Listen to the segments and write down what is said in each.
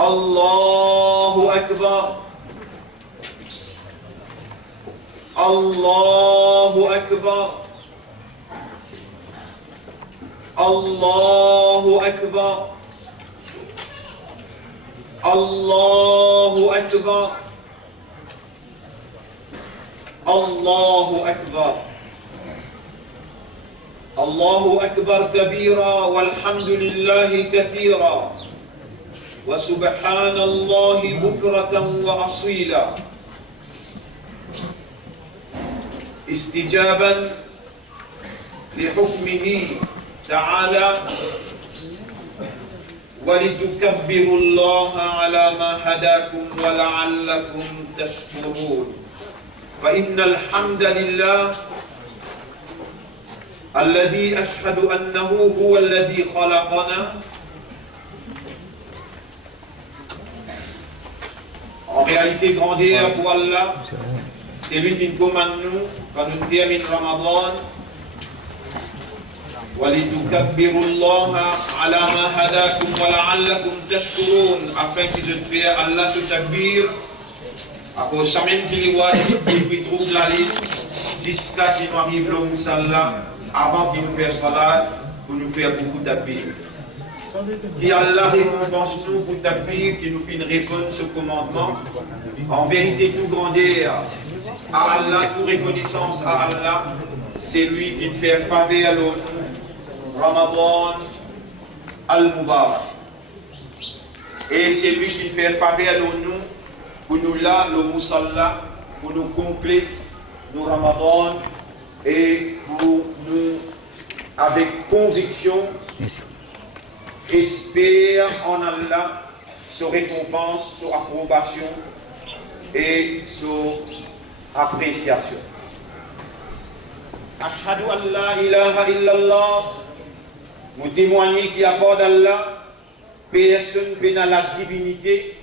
الله أكبر الله أكبر الله أكبر الله أكبر الله أكبر الله أكبر كبيرا والحمد لله كثيرا وسبحان الله بكرة وأصيلا استجابا لحكمه تعالى ولتكبروا الله على ما هداكم ولعلكم تشكرون فإن الحمد لله الذي أشهد أنه هو الذي خلقنا. En réalité, grandeur pour Allah, c'est lui qui nous commande nous quand nous terminons Ramadan. وَلِتُكَبِّرُوا اللَّهَ عَلَى مَا هَدَاكُمْ وَلَعَلَّكُمْ تَشْكُرُونَ afin que je te fais Allah te takbir à cause ça même qu'il y a qui trouve la ligne jusqu'à qu'il nous arrive le Moussalla avant qu'il nous fasse salat pour nous faire beaucoup de takbir. Qui Allah récompense nous pour takbir, qui nous fait une réponse au commandement. En vérité, tout grandeur à Allah, toute reconnaissance à Allah, c'est lui qui nous fait faveur à nous. Ramadan al-Mubarak. Et c'est lui qui nous fait faveur à nous, pour nous là, le Moussalla, pour nous compléter nos Ramadan et pour nous, avec conviction, espère en Allah sa récompense, sa approbation et sa appréciation. Ashhadu an la ilaha illallah, nous témoignons qu'il n'y a pas d'Allah, personne n'a la divinité,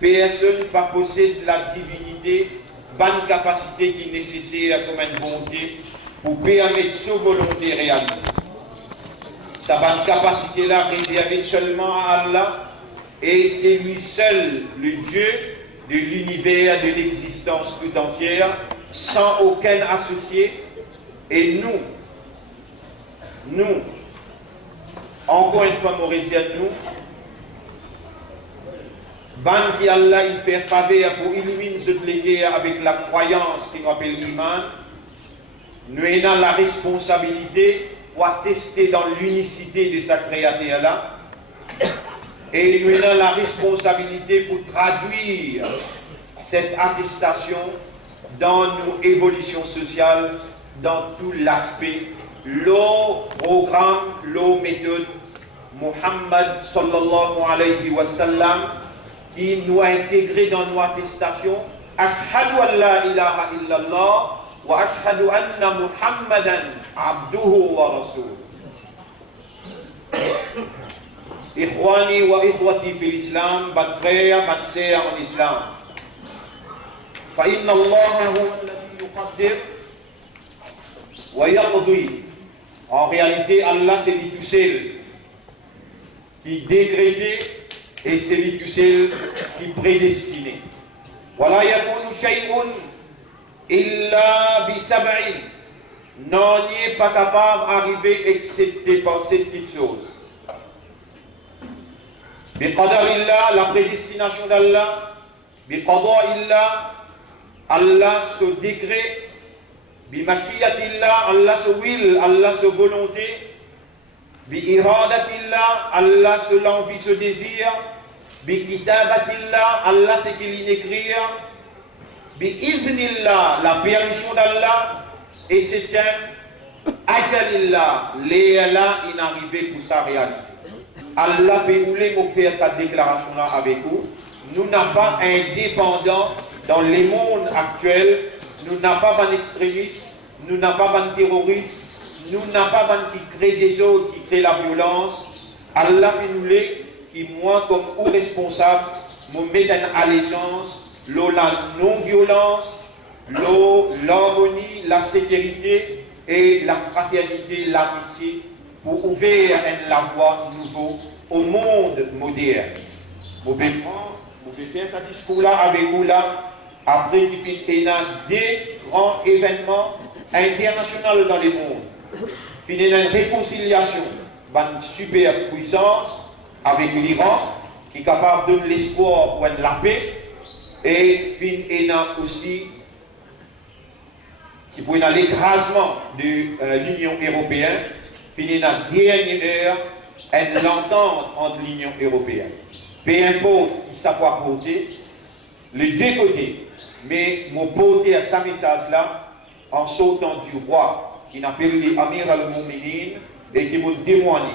personne ne possède la divinité, bonne capacité qui est nécessaire comme une bonté pour permettre sa volonté réalisée. Sa bonne capacité-là réservée seulement à Allah, et c'est lui seul, le Dieu de l'univers, de l'existence tout entière, sans aucun associé. Et nous, encore une fois, nous, ban qui Allah il fait faveur pour illuminer cette guerre avec la croyance qui nous appelle l'Iman, nous avons la responsabilité pour attester dans l'unicité de sa créature là, et nous avons la responsabilité pour traduire cette attestation dans nos évolutions sociales, dans tout l'aspect, le programme, la méthode Muhammad sallallahu alayhi wa sallam qui nous a intégré dans nos attestations. Ashhadu an la ilaha illallah wa ashhadu anna Muhammadan abduhu wa rasuluh. Ikhwani wa ikhwati fil Islam, ban frères, ban sœurs en Islam. Fa inna Allah huwa alladhi yuqaddir wa yaqdi. En réalité, Allah c'est lui tout seul qui décrétait et c'est lui tout seul qui prédestinait. Wala yakunu shay'un illa bi sab'in. Non, n'y est pas capable d'arriver excepté par cette petite chose. Bi qadarillah, la prédestination d'Allah. Bi qada'illah, Allah ce décret. Bi mashiyatillah, Allah ce will, Allah ce volonté. Bi iradatillah, Allah ce l'envie, ce désir. Bi kitabatillah, Allah ce qu'il écrire. Bi iznillah, la permission d'Allah. Et septième, ajalillah, l'éla inarrivé pour sa réaliser. Allah peut nous faire sa déclaration là avec vous. Nous n'avons pas indépendant dans les mondes actuels. Nous n'avons pas d'extrémistes, nous n'avons pas de terroristes, nous n'avons pas qui créent des autres, qui créent la violence. Allah fait nous les, qui moi comme ou responsable, me met en allégeance, la non-violence, l'harmonie, la sécurité et la fraternité, l'amitié, pour ouvrir la voie nouveau au monde moderne. vous pouvez faire ce discours-là avec vous là, après qu'il y a des grands événements internationaux dans le monde. Il y a une réconciliation, une superpuissance avec l'Iran, qui est capable de donner l'espoir pour la paix, et il y a aussi qui pour l'écrasement de l'Union européenne, il y a une dernière heure, une entente entre l'Union européenne. Peu importe qui savoir porter, les deux côtés, mais mon porter à ce message-là en sautant du roi qui n'appelle les Amir al-Mouminin et qui m'a témoigné.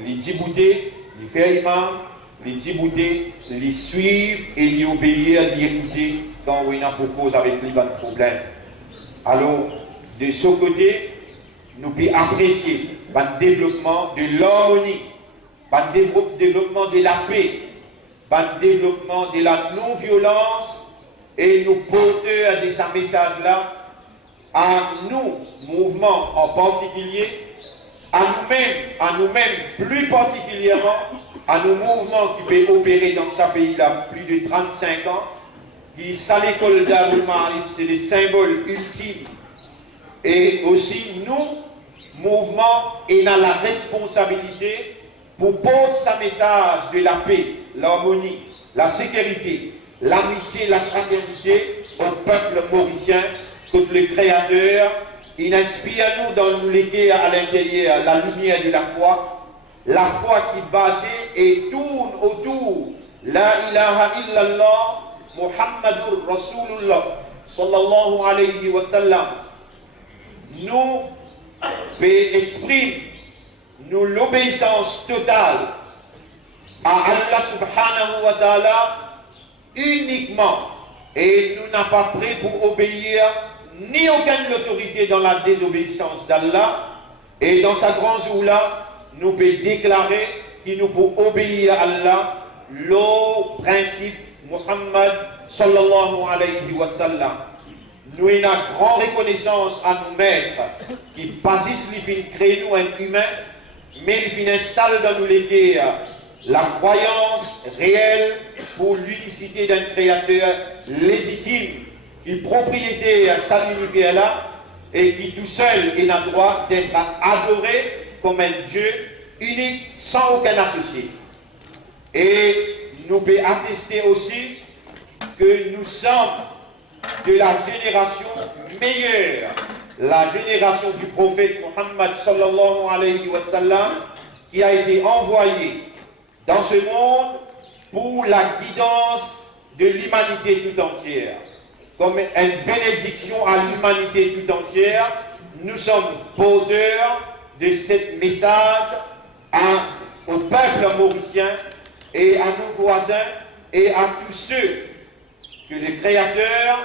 Les Djiboutés, les faire imam, les Djiboutés, les suivre et les obéir, les écouter quand on a pour cause avec les problèmes. Alors, de ce côté, nous pouvons apprécier le développement de l'harmonie, le développement de la paix, le développement de la non-violence, et nous porteurs de ce message-là, à nous, mouvements en particulier, à nous-mêmes plus particulièrement, à nos mouvements qui peuvent opérer dans ce pays-là plus de 35 ans, qui, ça l'école d'Arul Ma'arif, c'est le symbole ultime. Et aussi, nous, mouvement, et dans la responsabilité pour porter ce message de la paix, l'harmonie, la sécurité, l'amitié, la fraternité au peuple mauricien, contre le Créateur. Il inspire à nous dans nous léguer à l'intérieur la lumière de la foi qui basée et tourne autour La ilaha illallah Muhammadur Rasulullah sallallahu alayhi wa sallam. Nous exprime nous l'obéissance totale à Allah subhanahu wa ta'ala uniquement, et nous n'avons pas prêt pour obéir ni aucune autorité dans la désobéissance d'Allah. Et dans sa grande jour-là, nous pouvons déclarer qu'il nous faut obéir à Allah, le principe Muhammad sallallahu alayhi wa sallam. Nous avons une grande reconnaissance à nos maîtres qui basissent les films, créent nous un humain, mais ils installent dans nous les guerres la croyance réelle pour l'unicité d'un créateur légitime, qui propriété à cet univers-là et qui tout seul est le droit d'être adoré comme un Dieu unique sans aucun associé. Et nous pouvons attester aussi que nous sommes de la génération meilleure, la génération du prophète Muhammad sallallahu alayhi wa sallam, qui a été envoyé dans ce monde pour la guidance de l'humanité tout entière. Comme une bénédiction à l'humanité tout entière, nous sommes porteurs de ce message au peuple mauricien et à nos voisins et à tous ceux que le Créateur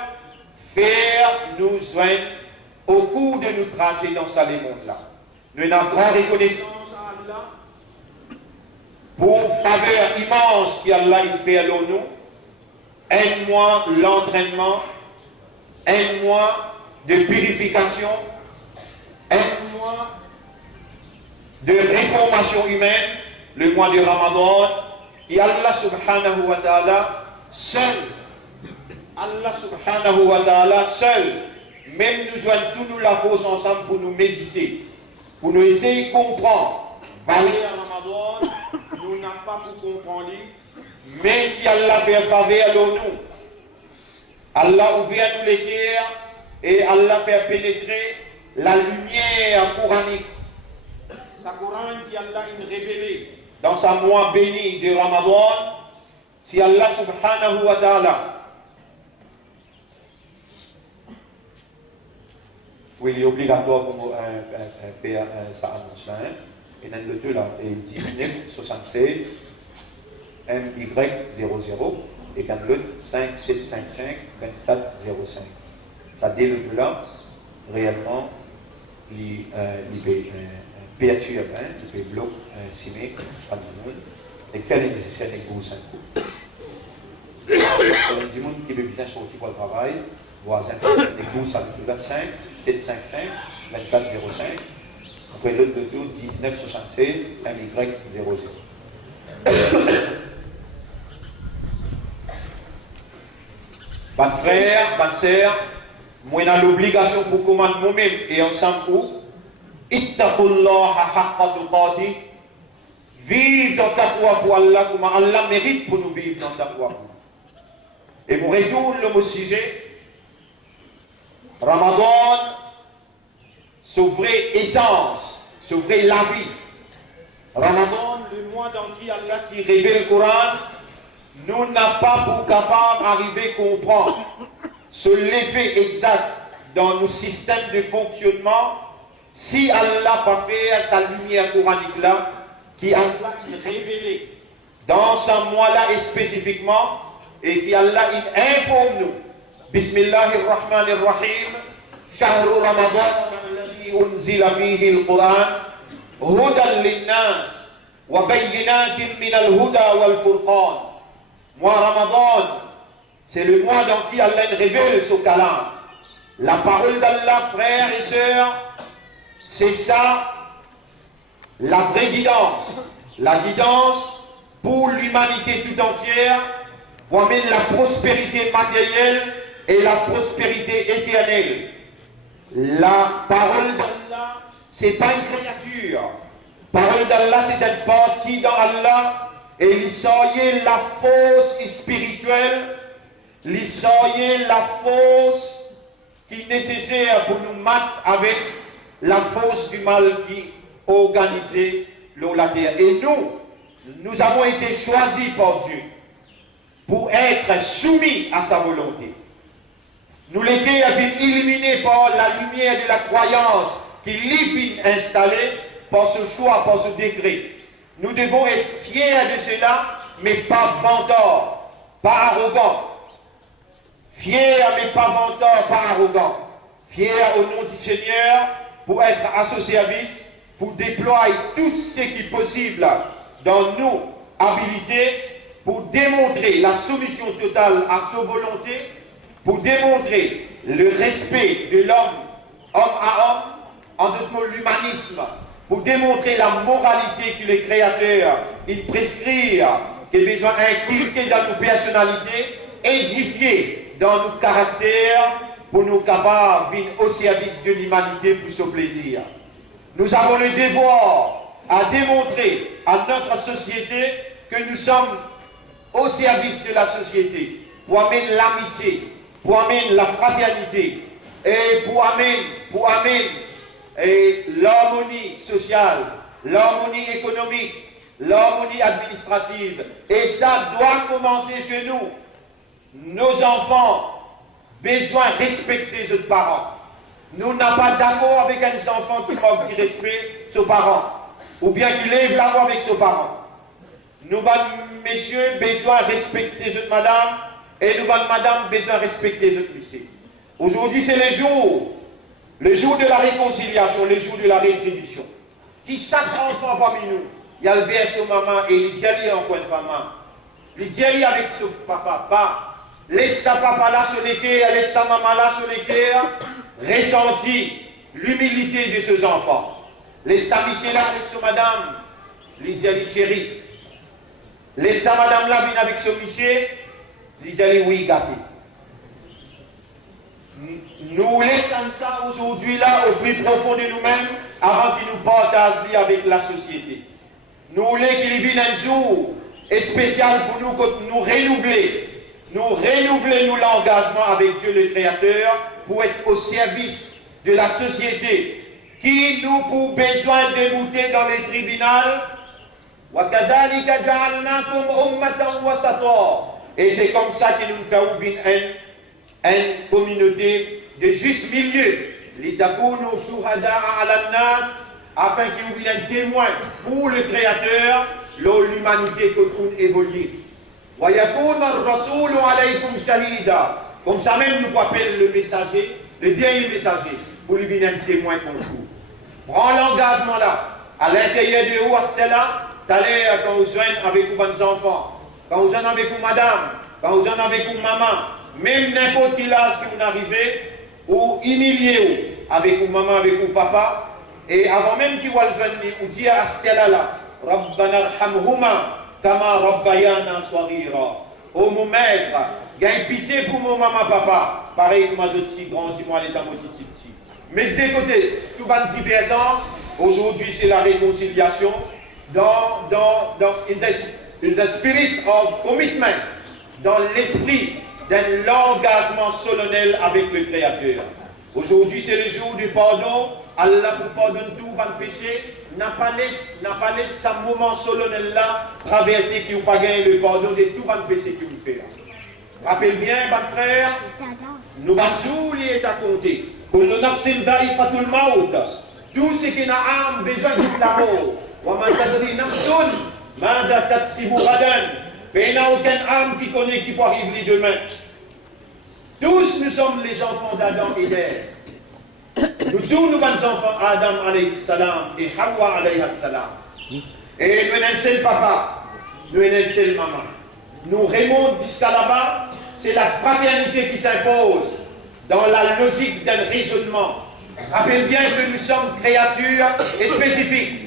fait nous joindre au cours de nos trajets dans ce monde-là. Nous avons grande reconnaissance à Allah pour faveur immense qu'Allah fait à nous. Aide-moi l'entraînement, aide-moi de purification, aide-moi de réformation humaine, le mois de Ramadan, et Allah subhanahu wa ta'ala seul, Allah subhanahu wa ta'ala seul, même nous joignons tous nous la force ensemble pour nous méditer, pour nous essayer de comprendre. Valer Ramadan, nous n'avons pas pour comprendre, mais si Allah fait faveur à nous, Allah ouvre nous les cœurs et Allah fait pénétrer la lumière coranique. Sa Coran qui Allah a révélé dans sa mois béni de Ramadan, si Allah subhanahu wa ta'ala. Oui, il est obligatoire pour faire ça annonce. Et dans le deux là, 19 76 MY00 et quand l'autre 5755 2405. Ça dès le deux là, réellement, il perturbe, il bloque simé par du monde et faire les nécessaires avec vous 5 coups. Du monde qui veut bien sortir pour le travail, voisin, avec vous ça le 5 755 2405. Après l'autre de tout 1976 MY00. Bonne frère, bonne sœur, moi j'ai l'obligation pour commander moi-même et ensemble où ittaqullaha haqqa tuqatih, vivre dans ta foi pour Allah, comme Allah mérite pour nous vivre dans ta foi. Et pour retourner le mot sujet, Ramadan, c'est vraie essence, c'est vraie la vie. Ramadan, le mois dans qui Allah qui révèle le Coran, nous n'a pas pour capable d'arriver à comprendre ce l'effet exact dans nos systèmes de fonctionnement si Allah n'a pas fait sa lumière coranique là, qui Allah a révélé dans ce mois-là et spécifiquement, et qui Allah informe nous. Bismillahirrahmanirrahim. Shahru Ramadan alladhi unzila fihi al-Quran hudan lin-nas wa bayyinatin min al-huda wal-furqan. Mois Ramadan, c'est le mois dans qui Allah révèle ce calame. La parole d'Allah, frères et sœurs, c'est ça, la vraie guidance. La guidance pour l'humanité tout entière, pour amener la prospérité matérielle et la prospérité éternelle. La parole d'Allah, c'est pas une créature. La parole d'Allah, c'est une partie dans Allah. Et il s'agit la force spirituelle, il s'agit la force qui est nécessaire pour nous battre avec la force du mal qui organisait la terre. Et nous avons été choisis par Dieu pour être soumis à sa volonté. Nous l'étions illuminés par la lumière de la croyance qui l'y installée par ce choix, par ce décret. Nous devons être fiers de cela, mais pas vanteurs, pas arrogants. Fiers, mais pas vanteurs, pas arrogants. Fiers au nom du Seigneur pour être à son service, pour déployer tout ce qui est possible dans nos habilités, pour démontrer la soumission totale à sa volonté, pour démontrer le respect de l'homme, homme à homme, en d'autres mots l'humanisme, pour démontrer la moralité que les créateurs ils prescrivent, qui est besoin d'inculquer dans nos personnalités, édifier dans nos caractères, pour nous capables de venir au service de l'humanité pour son plaisir. Nous avons le devoir à démontrer à notre société que nous sommes au service de la société, pour amener l'amitié, pour amener la fraternité, et pour amener l'harmonie sociale, l'harmonie économique, l'harmonie administrative. Et ça doit commencer chez nous. Nos enfants, besoin de respecter leurs parents. Nous n'avons pas d'accord avec un enfant qui manque de respect ses parents, ou bien qui lève la voix avec ses parents. Nous avons, messieurs, besoin de respecter notre madame, et nous avons, madame, besoin de respecter notre monsieur. Aujourd'hui, c'est le jour de la réconciliation, le jour de la rétribution. Qui chaque enfant parmi nous, il y a le verset maman et il dit en coin de maman. Il dit avec ce papa, pas. Laisse sa papa là sur les cœurs, laisse sa maman là sur les cœurs, ressentit l'humilité de ses enfants. Laisse sa monsieur là avec sa madame, il dit chérie. Laisse sa madame là venir avec son monsieur, il dit oui gâté. Nous laissons ça aujourd'hui là au plus profond de nous-mêmes avant qu'il nous partage avec la société. Nous voulons qu'il vienne un jour spécial pour nous, nous renouveler l'engagement avec Dieu le Créateur pour être au service de la société qui nous pour besoin de monter dans les tribunaux. Et c'est comme ça que nous faisons une communauté de juste milieu, afin qu'il nous vienne un témoin pour le Créateur, l'humanité que nous évolue. Comme ça même nous appelle le messager, le dernier messager, pour lui venir un témoin contre vous. Prends l'engagement là, à l'intérieur de vous, à ce là, t'allez quand vous joignez avec vos enfants, quand vous joignez avec vous madame, quand vous joignez avec vous maman, même n'importe quel âge que vous arrivez, ou humiliez avec vous maman, avec vous papa, et avant même qu'il vous joigne, vous dites à ce là, Rabbana arhamhuma kama rabbayana saghira. Ô mon maître, gagne pitié pour mon maman, papa. Pareil, moi, je suis grand, moi, l'état, moi, petit. Mais des côtés, tout va de divergence. Aujourd'hui, c'est la réconciliation dans the spirit of commitment, dans l'esprit d'un engagement solennel avec le Créateur. Aujourd'hui, c'est le jour du pardon. Allah vous pardonne tout votre péché. N'a pas laissé ce moment solennel là traverser qui vous pas gagné le pardon de tout votre péché que vous faites. Rappelez bien, mon frère, nous avons est à compter. Pour nous tout ce qui n'a âme besoin de la mort. Mais il n'y a aucune âme qui connaît qui peut arriver demain. Tous nous sommes les enfants d'Adam et d'Ève. Nous tous nous sommes enfants Adam alayhi salam et Hawa alayhi salam. Et nous sommes un seul papa, nous sommes un seul maman. Nous remontons jusqu'à là-bas, c'est la fraternité qui s'impose dans la logique d'un raisonnement. Rappelez bien que nous sommes créatures spécifiques.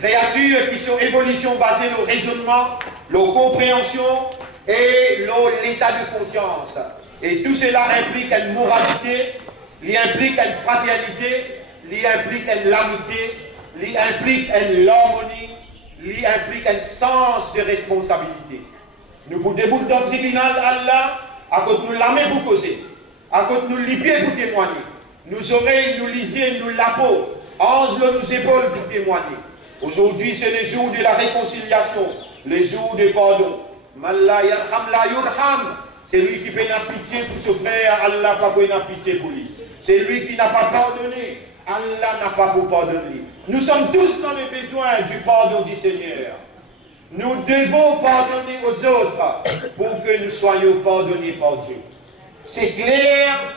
Créatures qui sont évolution basée sur le raisonnement, la compréhension et l'état de conscience. Et tout cela implique une moralité, il implique une fraternité, il implique une l'amitié, il implique une l'harmonie, il implique un sens de responsabilité. Nous pour débouter dans le tribunal Allah, à côté nous l'âme pour causer, à côté nous les pieds pour témoigner, nous oreilles, nous les yeux, nous la peau, ange nos épaules pour témoigner. Aujourd'hui, c'est le jour de la réconciliation, le jour du pardon. Malla yarham la yurham. C'est lui qui fait la pitié pour ce frère, Allah n'a pas fait la pitié pour lui. C'est lui qui n'a pas pardonné, Allah n'a pas pour pardonner. Nous sommes tous dans le besoin du pardon du Seigneur. Nous devons pardonner aux autres pour que nous soyons pardonnés par Dieu. C'est clair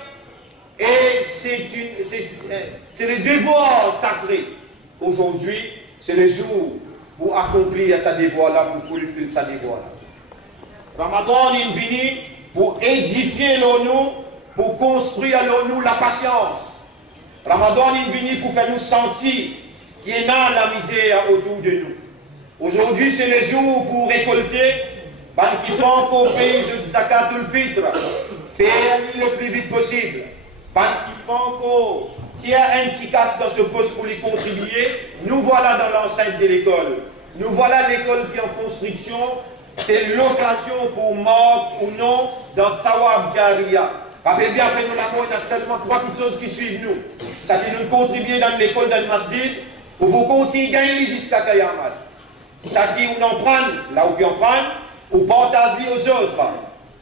et c'est le devoir sacré. Aujourd'hui, c'est le jour pour accomplir sa devoir-là, pour fulfiller sa devoir-là. Ramadan est venu pour édifier nous, pour construire nous la patience. Ramadan est venu pour faire nous sentir qu'il y a la misère autour de nous. Aujourd'hui, c'est le jour pour récolter, qui prend au pays de Zakatul Fitr, faire le plus vite possible. Qui prend au tiers un petit casse dans ce poste pour y contribuer. Nous voilà dans l'enceinte de l'école. Nous voilà l'école qui est en construction. C'est l'occasion pour mort ou non dans Tawab Jariya. Rappelez bien après nous l'avons, il y a seulement trois petites choses qui suivent nous. Ça qui nous contribue dans l'école d'un masjid pour vous continuer à gagner jusqu'à Kayamat. Ça qui nous en prend, là où on prend, ou partage aux autres.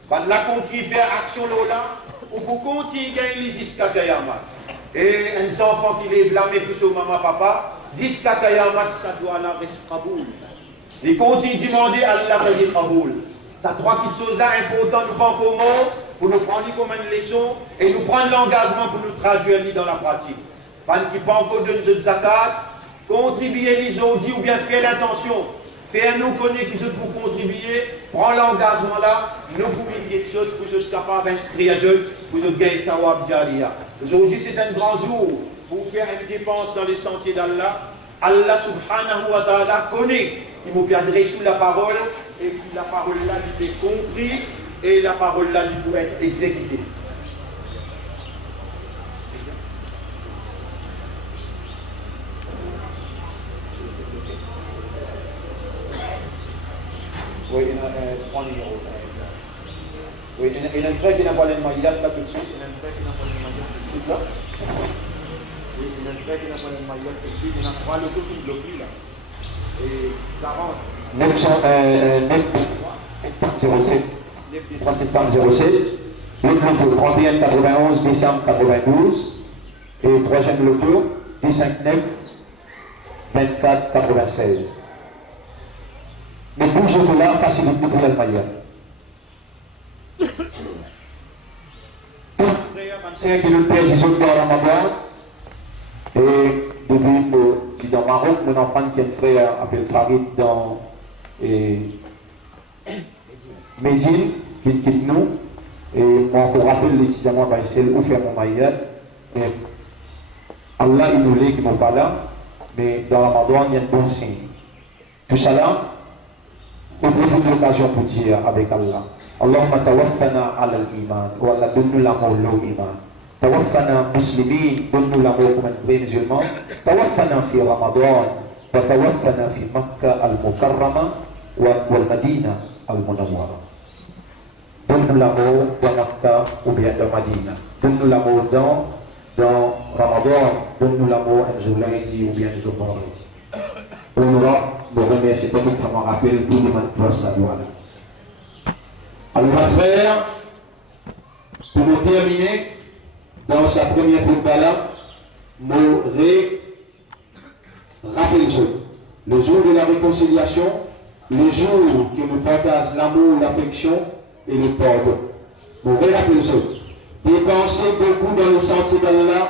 On la continue à faire action là, ou pour continuer à gagner jusqu'à Kayamat. Et un enfant qui lève la main pour son maman, papa, jusqu'à Kayamat, ça doit la rester Kaboul. Il continue de demander à Allah de Kaboul. Ça trois petites choses là importantes, nous prendre comme mot, pour nous prendre comme une leçon, et nous prendre l'engagement pour nous traduire dans la pratique. Quand qui pas encore de notre zakat, contribuer les aujourd'hui ou bien faire l'intention. Faire nous connaître qu'ils sont pour contribuer, prendre l'engagement là, nous pour quelque chose pour être capable d'inscrire à eux, pour être gagner Tawab Jariya. Aujourd'hui c'est un grand jour pour faire une dépense dans les sentiers d'Allah. Allah subhanahu wa ta'ala connaît qui vous perdrez sous la parole et que la parole là lui est comprise et la parole là lui doit être exécutée. Oui, il y a 3 numéros. Oui, il y a un frère qui n'a pas les maillots là tout de suite. Il y a un frère qui n'a pas les maillots tout de suite là. Oui, il y a un frère qui n'a pas les maillots tout de suite. Il y en a 3 locaux qui bloquent là. Et 40. 3 septembre 07. L'autre loto 31 91 décembre 92. Et le troisième loto 15-9 24 96. Mais pour ce là, facilite pour le maillot. C'est que le père du dans Ramadan. Et depuis dans Maroc, mon enfant qui est un frère appelé Farid dans Médine, qui quitte nous. Et moi, pour rappeler l'étudiant, je vais essayer de faire mon maillot. Allah, il nous l'est qui ne pas là. Mais dans Ramadan, il y a un bon signe. Tout ça là, On profite de l'occasion pour dire avec Allah. Allahumma tawaffana ala al-iman. Ou Allah donne-nous l'amour l'iman. Tawaffana muslimin. Donne-nous l'amour comme un vrai musulman. Tawaffana fi Ramadan. Wa tawaffana fi Makkah al-Mukarrama. Wal Madina al-Munawwara. Donne-nous l'amour dans Makkah ou bien dans Madina. Donne-nous l'amour dans Ramadan. Donne-nous l'amour en Zoulaïdi ou bien en Zoulaïdi. On aura le remercier comme nous rappelle tout le monde pour sa gloire. Alors, frère, pour nous terminer, dans sa première fois là, nous rappelons le jour de la réconciliation, le jour que nous partageons l'amour, l'affection et le pardon. Nous rappelons ça. Dépensez beaucoup dans le sentier d'Allah,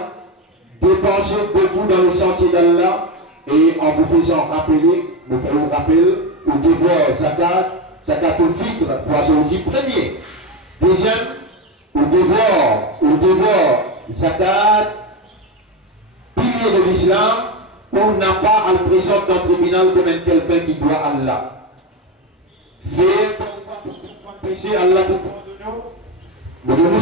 dépensez beaucoup dans le sentier d'Allah. Et en vous faisant rappeler, nous faisons rappel au devoir zakat al-fitr, poisson premier. Deuxième, au devoir zakat, pilier de l'islam, où on n'a pas à le présenter dans le tribunal comme quelqu'un qui doit Allah. Faites pour péché, Allah vous pardonne. Nous devons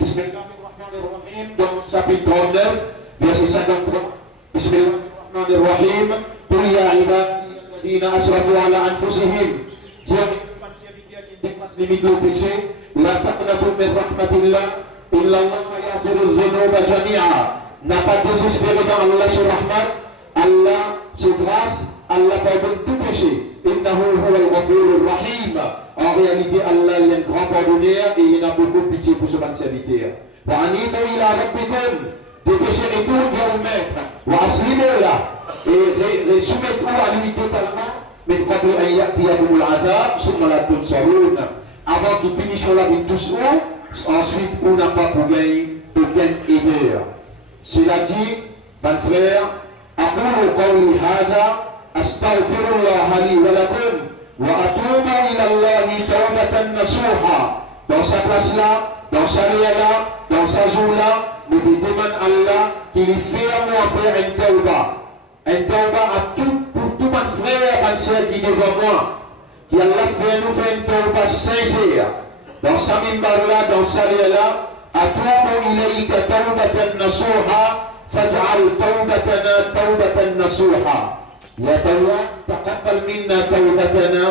Bismillahirrahmanirrahim, dans chapitre 39, verset 53. بسم الله الرحمن الرحيم قل يا عبادي الذين اسرفوا على انفسهم لا تقنطوا من رحمة الله إن الله يغفر الذنوب جميعا. N'a pas désespéré dans Allah sur rahmat, Allah sur grâce, Allah pardonne tout péché. Innahu huwa al-ghafur ar-rahim. En réalité, Allah est un grand pardonneur et il a beaucoup de pitié pour son serviteur. Wa anibu ila rabbikum. Dépêchez les tours vers le maître, ou aslimez là, et soumettez-vous à lui totalement, mais avant qu'il finisse la vie tous haut, ensuite on n'a pas pour gagner aucun erreur. Cela dit, mon frère, أقول قولي هذا أستغفر الله لي ولكم وأتوب إلى الله توبة نصوحا. Dans sa place là, dans sa ria là, dans sa joue là, nous lui demandons Allah qu'il fait à moi faire un tauba. Un tauba pour tout mon frère, ma soeur qui est devant moi. Qui Allah fait nous faire un tauba sincère. Dans sa mimbar là, dans sa ria là, أتوب إليك توبة نصوحا فاجعل توبتنا توبة نصوحا. يا توبة تقبل منا توبتنا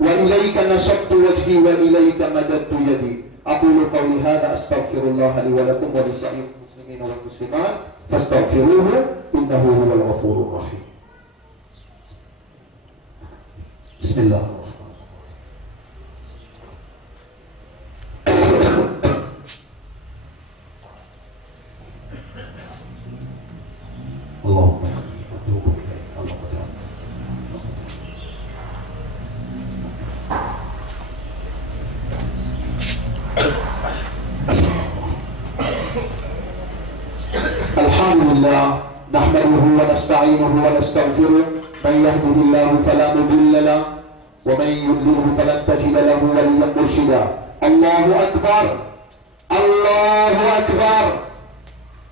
وإليك نصبت وجهي وإليك مددت يدي. أقول قولي هذا أستغفر الله لي ولكم ولسائر المسلمين والمسلمات فاستغفروه إنه هو الغفور الرحيم. بسم الله الرحمن الرحيم. اللهم إني أتوب إليك. الحمد لله نحمده ونستعينه ونستغفره. من يهده الله فلا مضل له ومن يضلله فلن تجد له وليا مرشدا. الله اكبر الله اكبر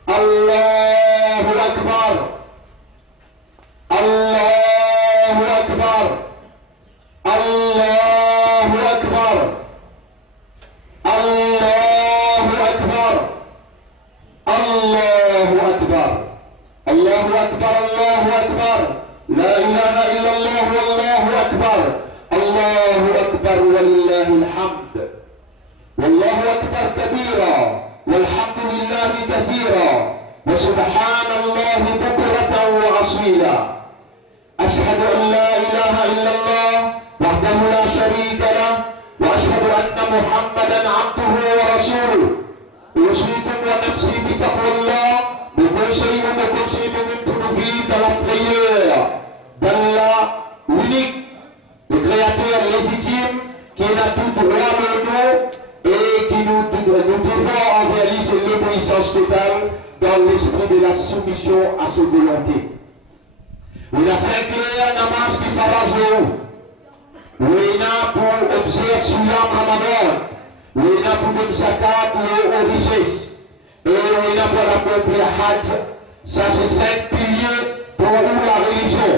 الله اكبر الله اكبر الله اكبر الله اكبر الله أكبر الله أكبر الله أكبر لا إله إلا الله والله أكبر الله أكبر ولله الحمد والله أكبر كبيرا والحمد لله كثيرا وسبحان الله بكرة وأصيلا. أشهد أن لا إله إلا الله وحده لا شريك له وأشهد أن محمدا عبده ورسوله. أوصيكم ونفسي بتقوى الله. Nous conseillons de notre vie dans la prière d'Allah unique, le Créateur légitime, qui a tout droit de nous et qui nous devons envers lui, c'est l'obéissance totale dans l'esprit de la soumission à sa volonté. Il a cinq clairs namaz qui farajou. Il a pour observer Souyam Ramadan. Il a pour le zakat ou richesse. Et il a pour l'accomplir Hajj. Ça, c'est cinq piliers pour la religion.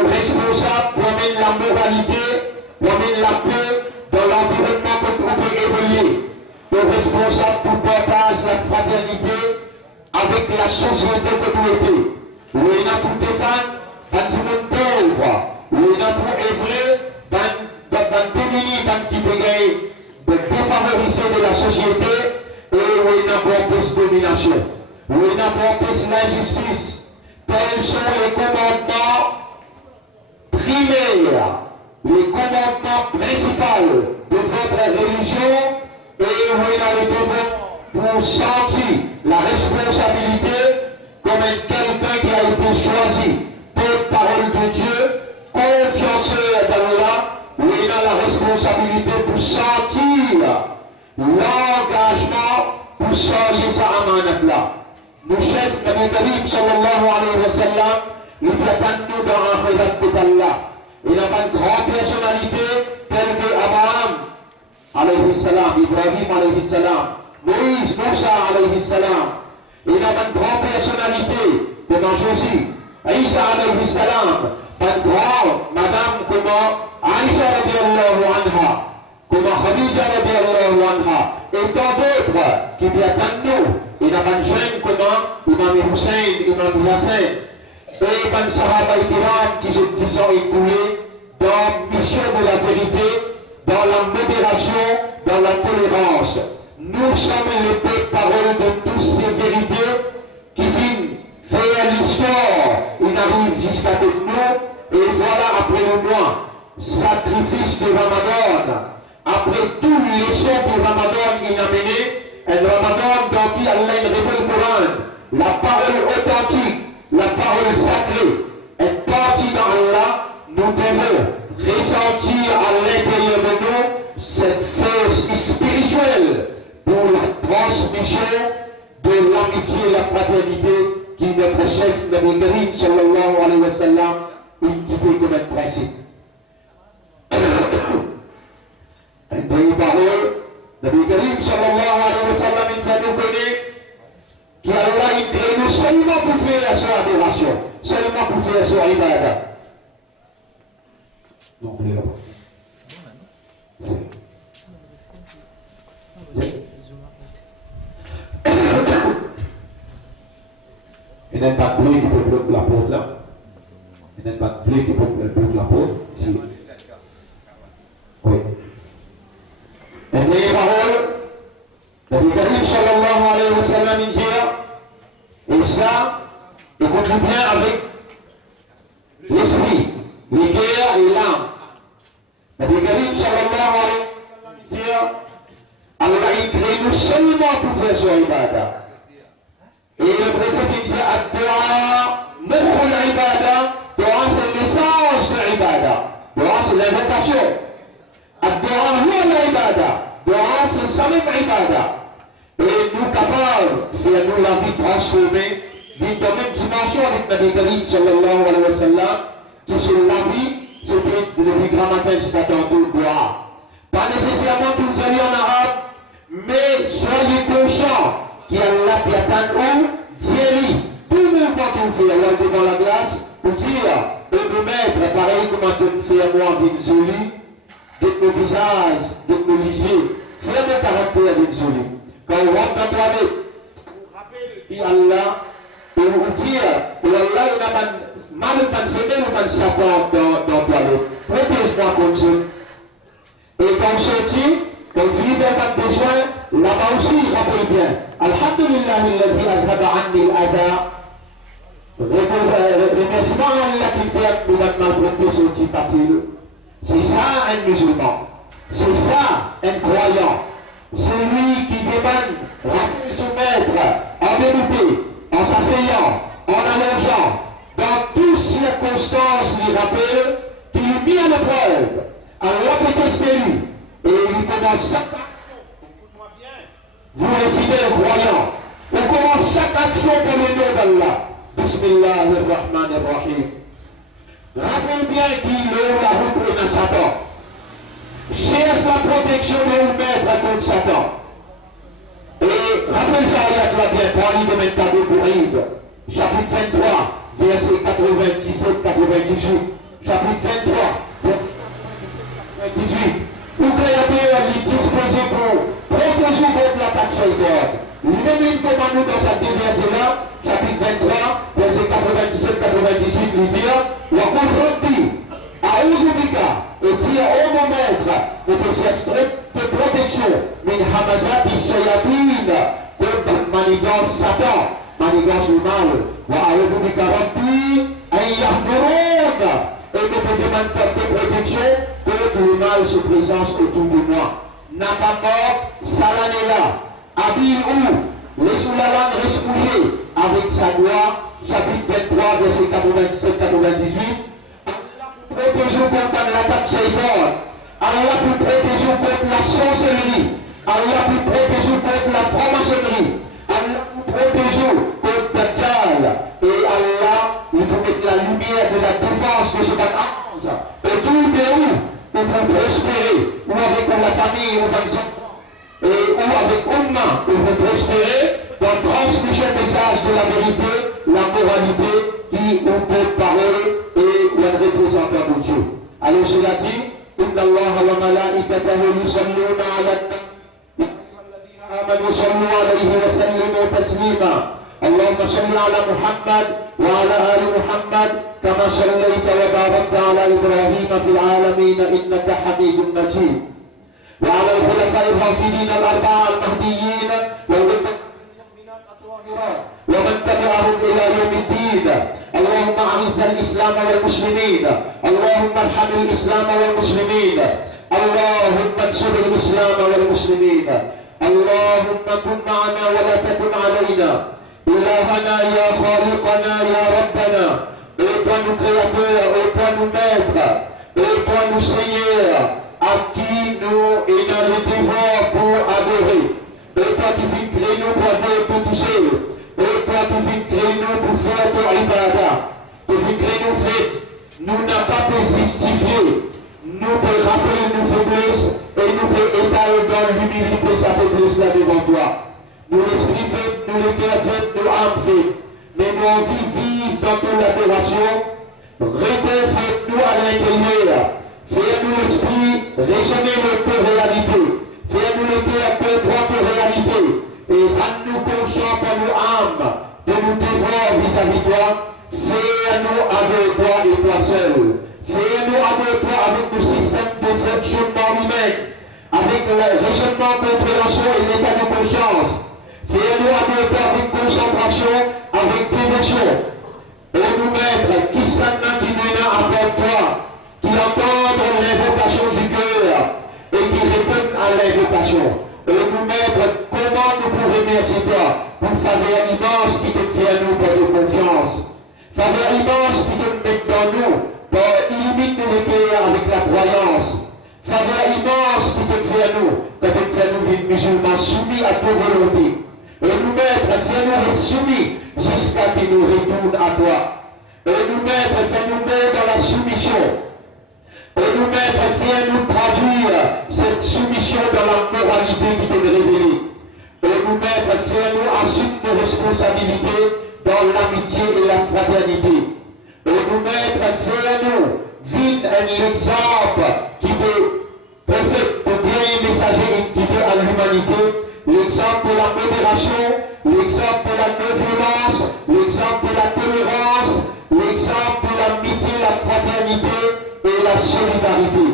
responsables promènent la moralité, promènent la paix dans l'environnement que vous pouvez évoluer. Le responsable pour partage la fraternité avec la société que vous êtes. Où il y a pour des femmes, dans tout le monde pauvre. Où il y a pour œuvrer, dans démunis, dans qui dégage de défavoriser de la société, et où il y a pour plus domination. Où il y a pour plus l'injustice. Tels sont les commandements primaires, les commandements principaux de votre religion, et où il a le devoir pour sentir la responsabilité comme quelqu'un qui a été choisi pour parole de Dieu, confianceur d'Allah, où il a la responsabilité pour sentir l'engagement pour sortir sa amanat là. Nous chefs Nabi Karim sallallahu alayhi wa sallam, nous nous dans un regard d'Allah. Il a une grande personnalité telle que Abraham alayhi salam, Ibrahim alayhi salam, Moïse, Moussa alayhi salam. Il a une grande personnalité comme Jésus, Isa alayhi salam, une grande madame comme Aïcha radiallahu anha, comme Khadija radiallahu anha, et tant d'autres qui viennent nous. Il a une jeune comme Imam Hussein, Imam Yassin, et une sahaba kiram qui se disent écoulés dans la mission de la vérité, dans la modération, dans la tolérance. Nous sommes les porte-parole de toutes ces vérités qui viennent faire l'histoire. Ils arrivent jusqu'à nous, et voilà après le mois, sacrifice de Ramadan. Après tous les sons de Ramadan il a mené, un Ramadan dans qui Allah révèle le Coran, la parole authentique, la parole sacrée, est partie dans Allah. Nous devons ressentir à l'intérieur de nous cette force spirituelle pour la transmission de l'amitié et la fraternité qui notre chef Nabi Karim sallallahu alayhi wa sallam indiqué comme un principe. Une dernière parole, Nabi Karim sallallahu alayhi wa sallam il fait nous connaître qu'Allah il crée nous seulement pour faire son adoration, seulement pour faire son ibadah. Donc, on est là-bas. Il n'y a pas de blé qui peut bloquer la porte là. Il n'y a pas de blé qui peut bloquer la porte. Ici. Oui. Et les paroles, Nabi Karim sallallahu alayhi wa sallam il dit, et ça, écoute-le bien avec l'esprit, les guerres et l'âme. Nabi Karim sallallahu alayhi wa sallam il dit, Allah il crée nous seulement pour faire son ibadah. Et le prophète il dit, Ad-Dua, Mukhul Ibadah, Dua c'est l'essence de l'Ibadah. Dua c'est l'invocation. Ad-Dua, huwa l'Ibadah. Dua c'est sa même Ibadah. Et nous capables de faire nous la vie transformée, vivre dans la même dimension avec Nabi Karim sallallahu alayhi wa sallam, qui sur la vie, c'était le plus grand matin jusqu'à tantôt, Dua. Pas nécessairement que vous allez en arabe, mais soyez conscients qu'il y a Allah qui attend où, Dieu, tout mouvement qu'on fait Allah devant la glace, pour dire, et nous mettre pareil comment on fait moi en vie jolie, de nos visages, de nos lisiers, faire nos caractères avec jolie. Quand on rentre dans la toilette, on rappelle qui Allah, et on dit, que Allah, il a mal ou pas de femelle ou pas de sapin dans la toilette. Protège-moi comme ça. Et quand on sortit, quand on vit vers notre besoin, là-bas aussi, il rappelle bien. Alhamdulillah, alladhi azhaba anni al-adha. Remerciement à Allah qui fait nous maintenant sortir facile. C'est ça un musulman. C'est ça un croyant. C'est lui qui demande rappeler son maître en vérité, en s'asseyant, en allongeant, dans toutes circonstances, il rappelle qu'il est mis à l'épreuve. Allah peut tester lui. Et il commence chaque action. Écoute-moi bien. Vous les fidèles croyants, on commence chaque action pour le nom d'Allah. Bismillahirrahmanirrahim. Rappelez bien qu'il est la route de Satan. Cherche la protection de vous mettre contre Satan. Et rappelez ça, il y a bien 3 livres de Métabo pour Yves, chapitre 23, verset 97-98. chapitre 23, 18. Où créateur est disposé pour protéger contre l'attaque shaitan. Lui-même commande nous dans sa verset-là, chapitre 23, verset 97-98, lui dire, wa qul rabbi, a'udhu bika, et dire au mon maître, et de cette protection, min hamazati shayatin, contre manigance Satan, manigance le mal, wa a'udhu bika rabbi, an yahdurun, et de te demander de protection, que le mal se présente autour de moi. N'a pas mort, salanela, habille où, les sous la langue rescoulée, avec sa gloire, chapitre 23, verset 97-98. Allah pour protéger contre l'attaque shaitan. Allah pour protéger contre la sorcellerie. Allah pour protéger contre la franc-maçonnerie. Allah pour protéger contre Dajjal. Et Allah, il pour mettre la lumière de la défense de ce bâtiment. Autour de où, pour prospérer, ou avec la famille, ou dans les enfants, et ou avec Umma, pour prospérer dans la transmission des messages de la vérité, la moralité, qui ont pour parole et le représentant de Dieu. Alors cela dit, Inna Allah wa malaikatahu yusalluna ala nabi. Amanu sallu alayhi wa sallimu taslima. اللهم صل على محمد وعلى آل محمد كما صليت وباركت على إبراهيم في العالمين إنك حميد مجيد وعلى الخلفاء الراشدين الأربعة المهديين والمؤمنات الطاهرات ومن تبعهم إلى يوم الدين. اللهم أعز الإسلام والمسلمين، اللهم ارحم الإسلام والمسلمين، اللهم انصر الإسلام والمسلمين، اللهم كن معنا ولا تكن علينا. إلهنا يا خالقنا يا ربنا، et toi nous créateur, et toi nous maître, et toi nous Seigneur, à qui nous ayons le devoir pour adorer. Et toi qui fais créer nous pour adorer pour tout seul. Et toi qui fais créer nous pour faire ton ibadah. Tu fais créer nous fait. Nous n'avons pas pu justifier. Nous peut rappeler nos faiblesses et nous peut étaler dans l'humilité sa faiblesse là devant toi. Nous l'esprit fait, nous le cœur fait, nous âme fait. Mais nous envie vivre dans toute l'adoration. Réconforte-nous à l'intérieur. Fais-nous l'esprit raisonner notre réalité. Fais-nous le cœur comprendre notre réalité. Et rends-nous conscients par nos âmes de nous devoir vis-à-vis de toi. Fais-nous avec toi et toi seul. Fais-nous avec toi avec le système de fonctionnement humain, avec le raisonnement, compréhension et l'état de conscience. Fais-nous avec toi avec concentration, avec dévotion. Et nous mettre qui s'en qui nous a avec toi, qui entendent l'invocation du cœur et qui répondent à l'invocation. Et nous mettre comment nous pouvons remercier toi pour faveur immense qui te fait à nous pour de confiance. Faveur immense qui te met dans nous pour illuminer le cœur avec la croyance. Faveur immense qui te fait à nous, quand tu fais nous vivre musulmans soumis à ta volonté. Et nous mettre, fais-nous être soumis jusqu'à ce que nous retourne à toi. Et nous mettre, fais-nous mettre dans la soumission. Et nous mettre, fais-nous traduire cette soumission dans la moralité qui t'est révélée. Et nous mettre, fais-nous assumer nos responsabilités dans l'amitié et la fraternité. Et nous mettre, fais-nous vivre un exemple qui peut prophète, pour bien messager qui peut à l'humanité. L'exemple de la modération, l'exemple de la non-violence, l'exemple de la tolérance, l'exemple de l'amitié, la fraternité et la solidarité.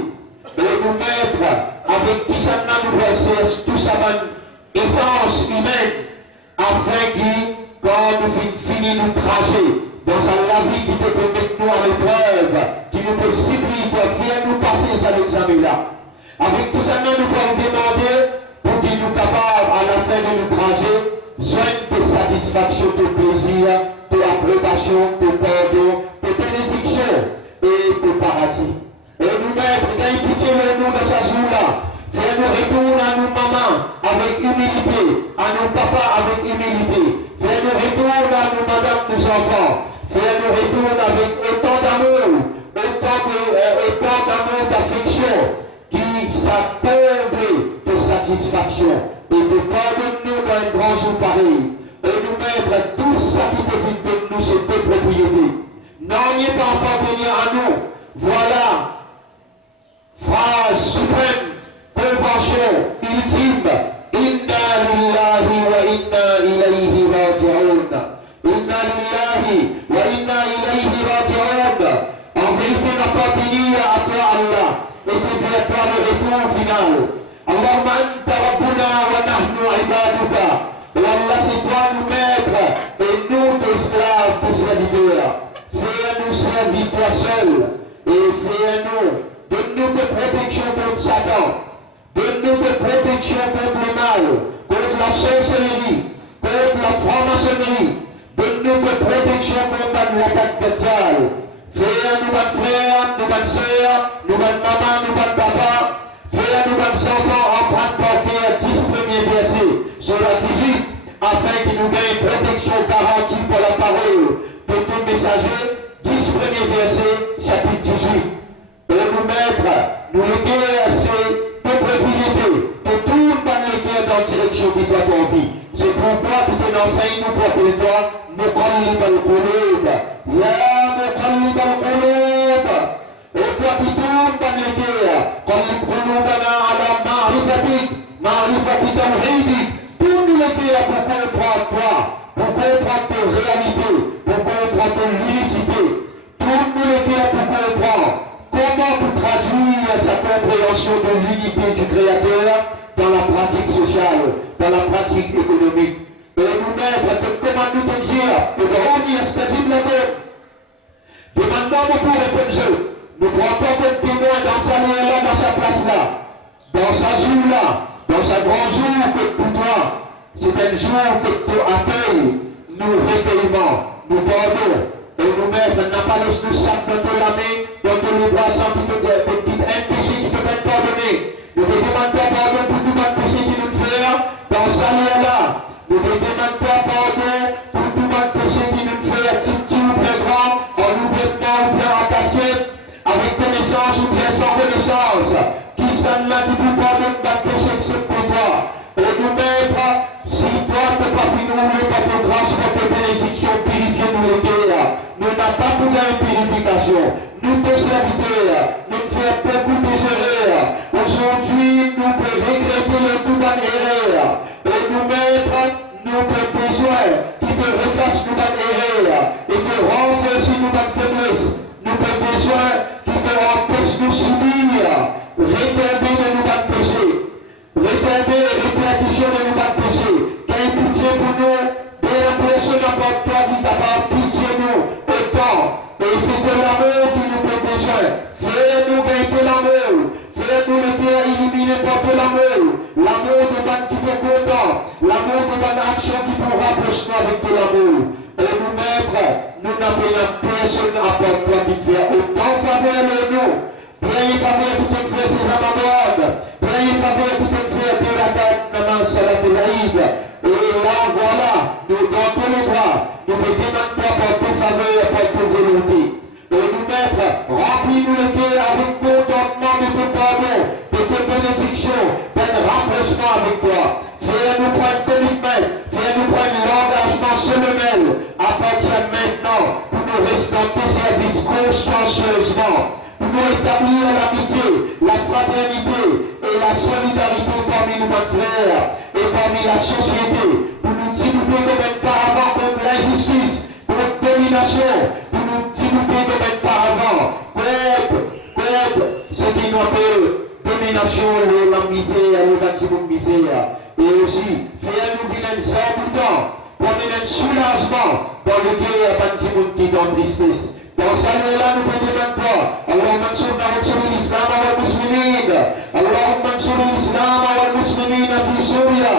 Et nous mettre avec qui ça nous précise tout ça essence humaine, afin que quand nous finissons notre trajet dans la vie qui te permet de nous à l'épreuve, qui nous peut supplier pour faire nous passer cet examen-là. Avec tout ça, nous pouvons demander pour qu'il nous capable à la fin de notre trajet, joindre de satisfaction, de plaisir, de approbation, de pardon, de bénédiction et de paradis. Et nous mettre, gagne pitié de nous dans ce jour-là. Fais-nous retourner à nos mamans avec humilité, à nos papas avec humilité. Fais-nous retourner à nos madames, nos enfants. Fais-nous retourner avec autant d'amour, autant d'amour, d'affection, qui s'accomble de satisfaction. Et de pardonner-nous dans un grand jour pareil. Et nous mettre tout ça qui profite de nous, c'est tes propriétés. Non, il n'est pas appartenir à nous. Voilà, phrase suprême, convention ultime. Inna lillahi wa inna ilayhi raji'un. Inna lillahi wa inna ilayhi raji'un. En vérité, n'a pas béni à toi Allah. Et c'est vers toi le retour final. Allahumma anta rabbuna wa nahnu ibaduka. Et Allah, c'est toi nous maître et nous tes esclaves, tes serviteurs. Fais-nous servir toi seul. Et fais-nous, donne-nous de protection contre Satan. Donne-nous de protection contre le mal, contre la sorcellerie, contre la franc-maçonnerie. Donne-nous de protection contre l'attaque de Djal. Fais-nous notre frère, nous notre sœur, nous notre maman, nous notre papa. Fais-nous notre enfant en train de porter à 10 premiers versets sur la 18, afin qu'il nous gagne protection garantie pour la parole de tout messager. 10 premiers versets, chapitre 18. Et nous mettre, nous léguer assez de propriété, de tout le monde léguer dans la direction qui doit en vie. C'est pourquoi tu t'enseignes, nous propose-toi, مقلب القلوب يا مقلب القلوب. Et toi qui tournes dans les guerres, قلب قلوبنا على معرفتك معرفة توحيدك. Tourne les guerres pour comprendre toi, pour comprendre tes réalités, pour comprendre ton unicité. Tourne les guerres pour comprendre comment tu traduire sa compréhension de l'unité du Créateur dans la pratique sociale, dans la pratique économique. Et nous-mêmes, comment nous te dire, de revenir, c'est-à-dire la bonne. Demandons pour répondre. Nous prenons comme témoin dans sa lieu-là, dans sa place-là, dans sa jour-là, dans sa grand jour que pour toi, c'est un jour que tu accueilles, nous recueillement, nous pardonnons. Et nous-mêmes, n'a pas le sac dans la main, dans les bras sans un péché qui peut être pardonné. Nous te demandons pardon pour tout le péché qui nous fait dans sa lieu-là. Nous te demandons pardon pour tout le péché qui nous fait petit ou très grand, en ouvertement ou bien en cassette, avec connaissance ou bien sans connaissance. Qui s'en a dit pour pardonner notre péché excepté toi. Et nous-mêmes, si toi tu n'as pas fini par ton grâce, pour tes bénédictions, purifiez-nous les guerres. Nous n'avons pas pour une purification. Nous te serviteurs, nous faisons beaucoup d'erreurs. Aujourd'hui, nous pouvons regretter le tout dans l'erreur. Et nous mettre, nous avons besoin qui te refasse nous dans l'erreur. Et que renforce nous dans la faiblesse. Nous avons besoin qui te empêche nous subir. Retomber de nous dans le péché. Retomber et répétition de nous dans le péché. Quelle pitié pour nous. De la personne n'importe quoi qui t'a pas pitié nous. Autant. Et c'est de l'amour qui nous fait besoin. Fais-nous gagner de l'amour. Fais-nous le bien illuminer par de l'amour. L'amour de man qui fait content. L'amour de man action qui nous rapproche avec de l'amour. Et nous-mêmes, nous n'avons personne à part toi qui te fait autant faveur de nous. Plein faveur qui te fait c'est Ramadan. Plein faveur qui te fait de la date Naman Salat al-Aïd. Et là, voilà, nous dans tous les bras, nous te demandons toi par tes faveurs, par tes volontés. Et nous mettre, remplis-nous le cœur avec contentement de ton pardon, de tes bénédictions, d'un rapprochement avec toi. Fais-nous prendre commitment, fais-nous prendre l'engagement solennel à partir de maintenant pour nous rester dans tes services consciencieusement, pour nous établir l'amitié, la fraternité et la solidarité parmi nos frères et parmi la société, pour nous diminuer comme auparavant contre l'injustice, contre la domination, pour nous diminuer comme auparavant contre ce qui nous appelle domination, la misère, le bâtiment de misère. Et aussi, fais-nous venir sans bouton, pour venir un soulagement dans le cœur de bâtiment qui est en tristesse. Dans ce lieu-là, nous demandons toi, Allahumma ansurna wa ansur l'islam wal muslimin. Allahumma ansur l'islam wal muslimin fi Syria,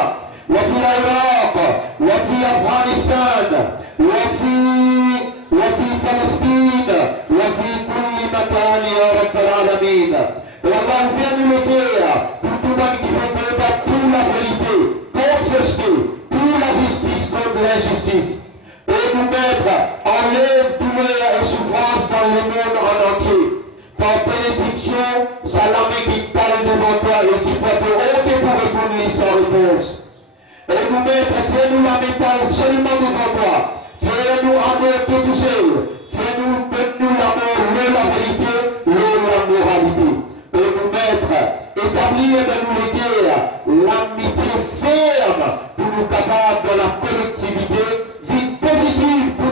wa fi Iraq, wa fi Afghanistan, wa fi Palestine, wa fi kulli makan ya Rabbal Alamin. Et Allah vient nous l'aider pour tout le monde qui veut combattre pour la vérité, contre fausseté, pour la justice, contre l'injustice. Et nous mettre, enlève douleur et souffrance dans le monde en entier. Par bénédiction, salamé qui parle devant toi et qui peut te ôter pour répondre sans réponse. Et nous mettre, fais-nous la métal seulement devant toi. Fais-nous amour tout seul. Fais-nous, donne-nous l'amour, la vérité, établir dans nous les guerres l'amitié ferme pour nous capables dans la collectivité, vie positive pour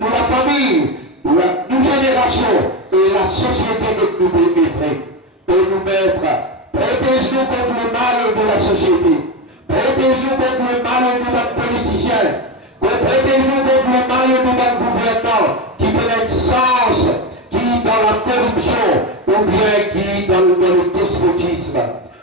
nous la famille, nous génération et la société que nous devons vivre. Pour nous mettre, protège-nous contre le mal de la société, protège-nous contre le mal de notre politicien, protège-nous contre le mal de notre gouvernement qui connaît sens, qui dans la corruption ou bien qui dans le despotisme.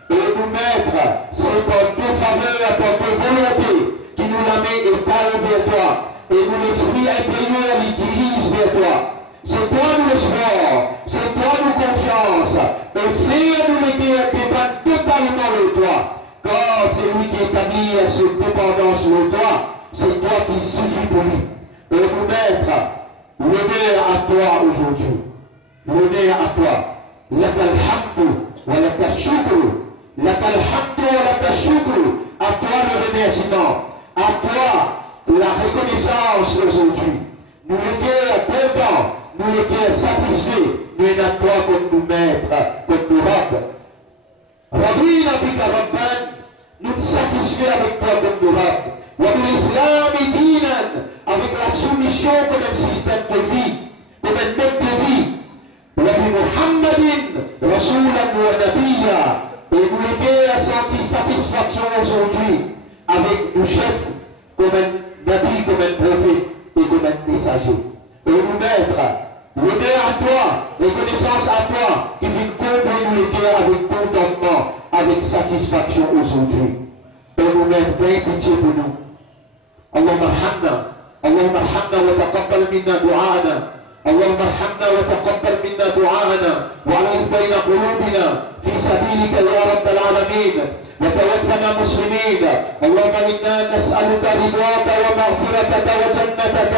Et nous mettre, c'est par tes faveurs, par tes volontés qui nous l'amène et parle vers toi. Et nous l'esprit intérieur il dirige vers toi. C'est toi nous l'espoir, c'est toi nous confiance. Et fais-nous les guerres dépendent totalement de toi. Car c'est lui qui établit cette dépendance de toi. C'est toi qui suffit pour lui. Et nous mettre l'honneur à toi aujourd'hui. L'honneur à toi. Laka alhamdu wa laka shukru. Laka alhamdu wa laka shukru. À toi le remerciement. À toi la reconnaissance aujourd'hui. Nous les guerres contents. Nous les guerres satisfaits. Nous les à toi comme nous maîtres, comme nous robes. Radina bika rabban. Nous nous satisfaits avec toi comme nous robes. L'islam est dinan, avec la soumission comme un système de vie, comme un mode de vie. Muhammadin, Rasulan wa Nabiyya. Et nous les guerres senti satisfaction aujourd'hui avec nos chefs comme un nabi, comme un prophète et comme un messager. Et nous mettre l'honneur à toi, reconnaissance à toi, qui vient combler nous les guerres avec contentement, avec satisfaction aujourd'hui. Et nous mettre bien pitié pour nous. اللهم ارحمنا اللهم ارحمنا وتقبل منا دعاءنا اللهم ارحمنا وتقبل منا دعاءنا وألف بين قلوبنا في سبيلك يا رب العالمين وتوفنا مسلمين اللهم إنا نسألك رضاك ومغفرتك وجنتك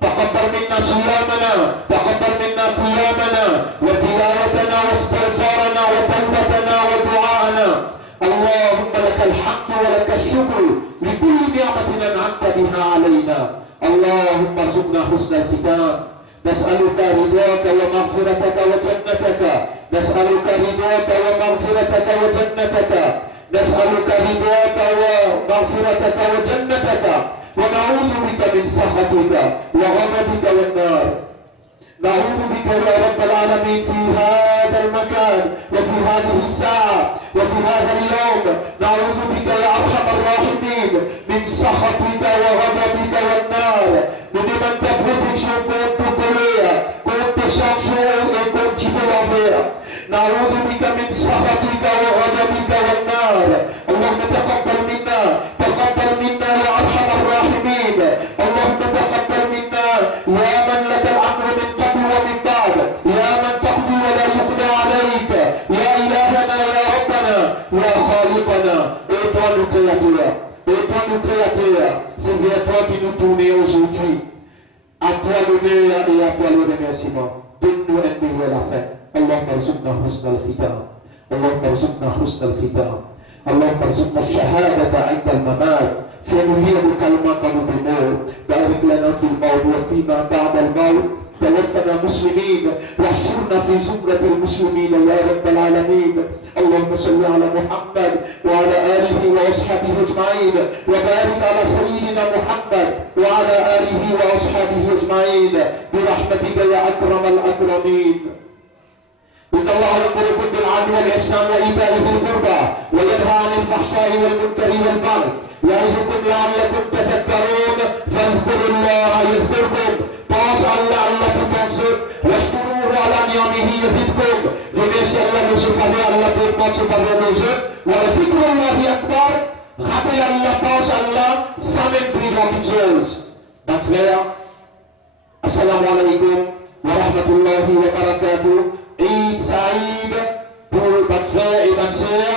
تقبل منا صيامنا تقبل منا قيامنا وتلاوتنا واستغفارنا وتوبتنا ودعاءنا اللهم لك الحمد ولك الشكر لكل نعمة أنعمت بها علينا اللهم ارزقنا حسن الختام نسألك رضاك ومغفرتك وجنتك نسألك رضاك ومغفرتك وجنتك نسألك رضاك ومغفرتك وجنتك ونعوذ بك من سخطك وغضبك والنار نعوذ بك يا رب العالمين في هذا المكان وفي هذه الساعة وفي هذا اليوم نعوذ بك يا أرحم الراحمين من سخطك وغضبك والنار nous demandons ta protection contre colère, contre sanctions et contre l'enfer. نعوذ بك من سخطك وغضبك والنار اللهم تقبل منا يا أرحم الراحمين اللهم تقبل منا يا من لك الأمر من قبل ومن بعد يا من تقضي ولا يقضى عليك يا إلهنا يا ربنا يا خالقنا et toi nous créateurs c'est vers toi qui nous tournons aujourd'hui à toi l'honneur et à toi le remerciement donne-nous un meilleur à fin اللهم ارزقنا حسن الختام اللهم ارزقنا حسن الختام اللهم ارزقنا الشهادة عند الممات فنهيه كلمة قلوب الموت بارك لنا في الموت وفيما بعد الموت توفنا مسلمين واحشرنا في زمرة المسلمين يا رب العالمين اللهم صل على محمد وعلى آله وأصحابه أجمعين وبارك على سيدنا محمد وعلى آله وأصحابه أجمعين برحمتك يا أكرم الأكرمين إن الله يأمركم بالعدل والإحسان وإيتاء ذي القربى وينهى عن الفحشاء والمنكر والبغي يعظكم لعلكم تذكرون فاذكروا الله يذكركم pense Allah Allah pour penser واشكروه على نعمه يزدكم remerciez Allah de ce faveur Allah pour ce faveur de eux ولذكر الله أكبر rappelle Allah pense Allah sans même plus grande chose donc frère assalamu alaikum wa rahmatullahi wa barakatuh Eid Saïd pour votre frère et ma soeur.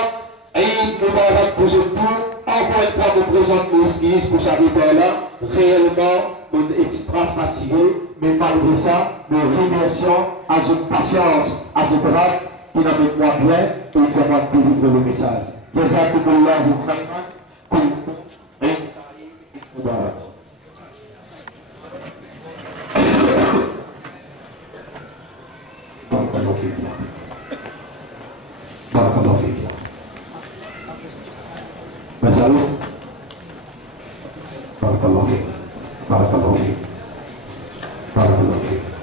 Eid Mubarak pour ce tout. Encore une fois, nous présentons nos skis pour s'arrêter là. Réellement, on est extra fatigué, mais malgré ça, nous remercions à votre patience, à votre rate, qui n'a avec moi bien et qui va délivrer le message. C'est ça que nous voulons vous faire. Eid Saïd Mubarak. Barakallahu fikum. Lalu Barakallahu fiik. Barakallahu fiik. Barakallahu fiik.